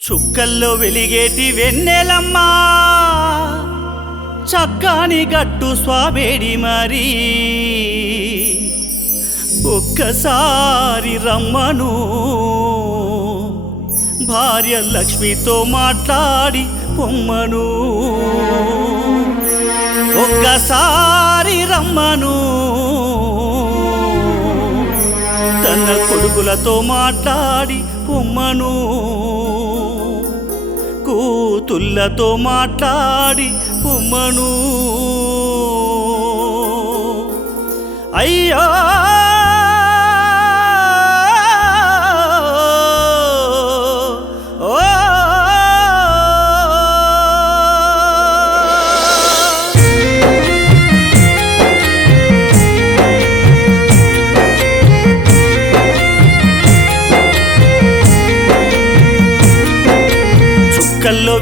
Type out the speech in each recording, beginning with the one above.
చుక్కల్లో వెలిగేటి వెన్నెలమ్మా. చక్కాని గట్టు స్వాబేడి మరి. ఒక్కసారి రమ్మను. భార్య లక్ష్మితో మాట్లాడి పొమ్మను. ఒక్కసారి రమ్మను. తన కొడుకులతో మాట్లాడి పొమ్మను. కూతుళ్ళతో మాట్లాడి పొమ్మను అయ్యా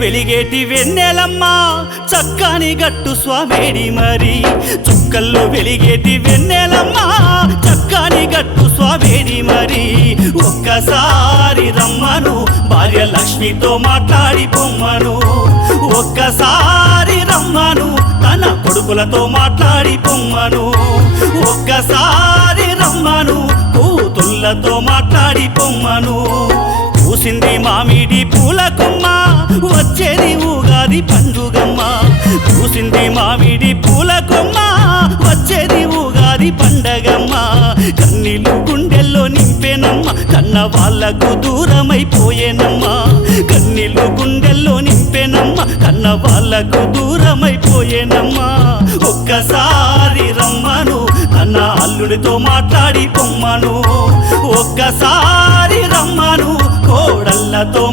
వెలిగేటి వెన్నెలమ్మా చక్కని గట్టు స్వామేడి మరి. చుక్కల్లో వెలిగేటి వెన్నెలమ్మా చక్కని గట్టు స్వామేడి మరి. ఒక్కసారి రమ్మను భార్య లక్ష్మితో మాట్లాడి పొమ్మను. ఒక్కసారి రమ్మను తన కొడుకులతో మాట్లాడి పొమ్మను. ఒక్కసారి రమ్మను కూతుళ్ళతో మాట్లాడి పొమ్మను. పూసింది మామిడి పూల కొమ్మ వచ్చేది ఉగాది పండుగమ్మ. పూసింది మామిడి పూల కొమ్మ. వచ్చేది ఉగాది పండగమ్మ. కన్నీళ్ళు గుండెల్లో నింపేనమ్మ. కన్న వాళ్ళకు దూరమైపోయేనమ్మ. కన్నీళ్ళు గుండెల్లో నింపేనమ్మ. కన్న వాళ్ళకు దూరమైపోయేనమ్మ. ఒక్కసారి రమ్మను. కన్న అల్లుడితో మాట్లాడి పొమ్మను. ఒక్కసారి రమ్మను. కోడళ్ళతో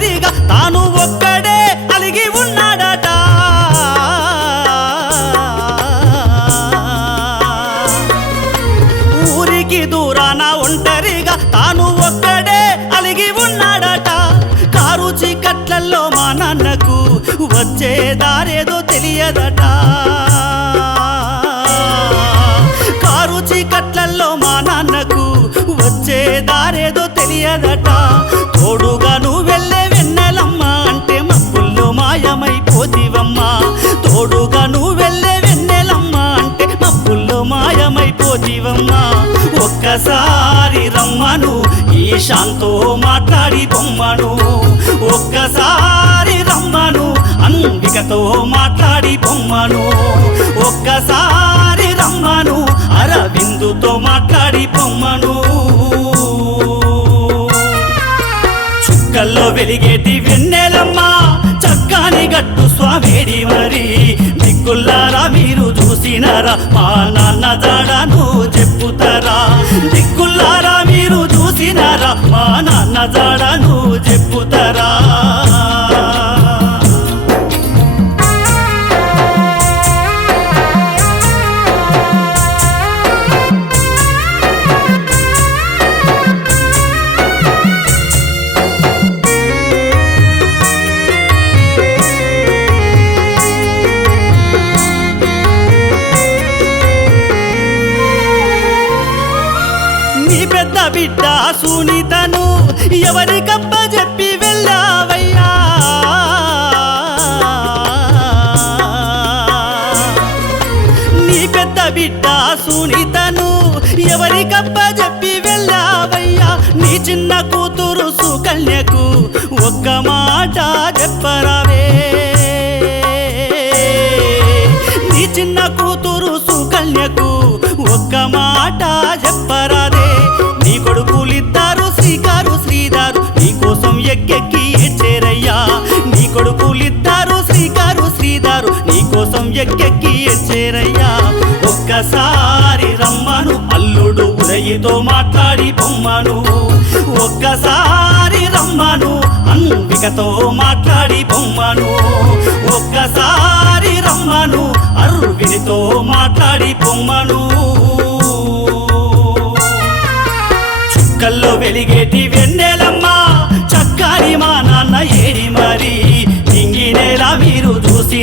ఒంటరిగా తాను ఒక్కడే అలిగి ఉన్నాడట. ఊరికి దూరాన ఒంటరిగా తాను ఒక్కడే అలిగి ఉన్నాడట. కారు చీకట్లలో మా నాన్నకు వచ్చే దారేదో తెలియదట. కారు చీకట్లలో మా నాన్నకు వచ్చే దారేదో తెలియదట. తోడుగా నువ్వు మాయమైపోతివమ్మా తోడుగా నువ్వు వెళ్ళే వెన్నెలమ్మా అంటే మబ్బుల్లో మాయమైపోతివమ్మా. ఒక్కసారి రమ్మను ఈశాంతో మాట్లాడి బొమ్మను. ఒక్కసారి రమ్మను అంబికతో మాట్లాడి బొమ్మను. ఒక్కసారి రమ్మను అరవిందుతో మాట్లాడి బొమ్మను. చుక్కల్లో వెలిగేటి వెన్నెలమ్మా గట్టు స్వామిడి మరి దిక్కుల్లారా మీరు చూసినారా? మా నాన్న జాడను చెప్పుతారా? దిక్కుల్లారా మీరు చూసినారా? మా నాన్న జాడను చెప్పుతారా? బిడ్డ సునీతను ఎవరికప్ప చెప్పి వెళ్ళావయ్యా? నీ పెద్ద బిడ్డ సునీతను ఎవరికప్ప చెప్పి వెళ్ళావయ్యా? నీ చిన్న కూతురు సుకన్యకు ఒక్క మాట చెప్పరావే. నీ చిన్న కూతురు సుకన్యకు ఒక్క మాట చెప్పరా అయ్యా. నీ కొడుకులిద్దరు శ్రీకారు శ్రీదారు నీ కోసం ఎక్కెక్కి ఏడ్చేరయ్యా ఒక్కసారి రమ్మను అల్లుడు ఉదయతో మాట్లాడి బొమ్మను. ఒక్కసారి రమ్మను అంబికతో మాట్లాడి బొమ్మను. ఒక్కసారి రమ్మను అరువినితో మాట్లాడి బొమ్మను. చుక్కల్లో వెలిగేటి వెన్నెలమ్మ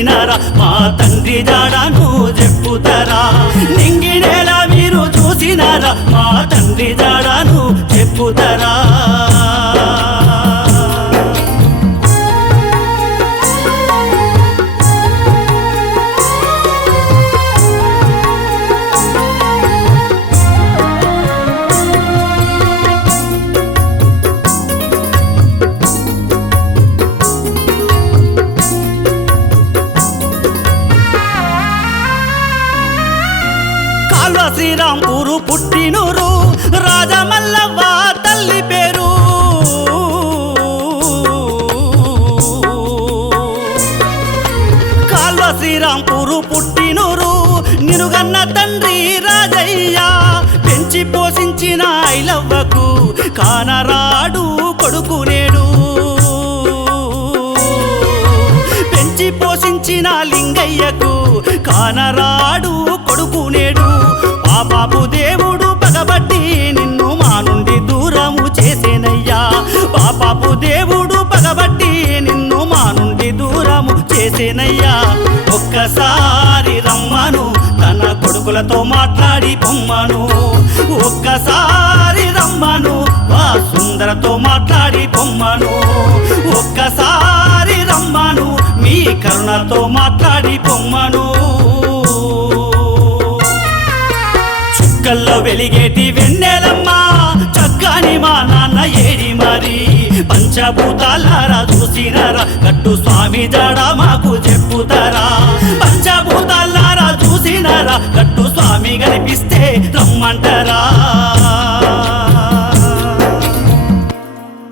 వినరా మా తండ్రి జాడను చెప్పుతారా? నింగినేలా మీరు చూసినారా? మా తండ్రి జాడను చెప్పుతారా? శ్రీరాంపూరు పుట్టినూరు రాజమల్లవ్వ తల్లి పేరు. కాల్వ శ్రీరాంపూరు పుట్టినూరు నినుగన్న తండ్రి రాజయ్య. పెంచి పోషించిన ఐలవ్వకు కానరాడు కొడుకు నేడు. పెంచి పోషించిన లింగయ్యకు కానరాడు కొడుకు నేడు. పాపాపు దేవుడు పగబట్టి నిన్ను మా నుండి దూరము చేసేనయ్యా. పాపాపు దేవుడు పగబట్టి నిన్ను మా నుండి దూరము చేసేనయ్యా. ఒక్కసారి రమ్మను తన కొడుకులతో మాట్లాడి పొమ్మను. ఒక్కసారి రమ్మను వా సుందరతో మాట్లాడి పొమ్మను. ఒక్కసారి రమ్మను మీ కరుణతో మాట్లాడి పొమ్మను. వెలిగేటి వెన్నెలమ్మ చక్కని మా నాన్న ఏడి మరి. పంచభూతాలారా చూసినారా కట్టు స్వామి జాడ మాకు చెప్పుతారా. పంచభూతాలారా చూసినారా కట్టు స్వామి కనిపిస్తే రమ్మంటారా.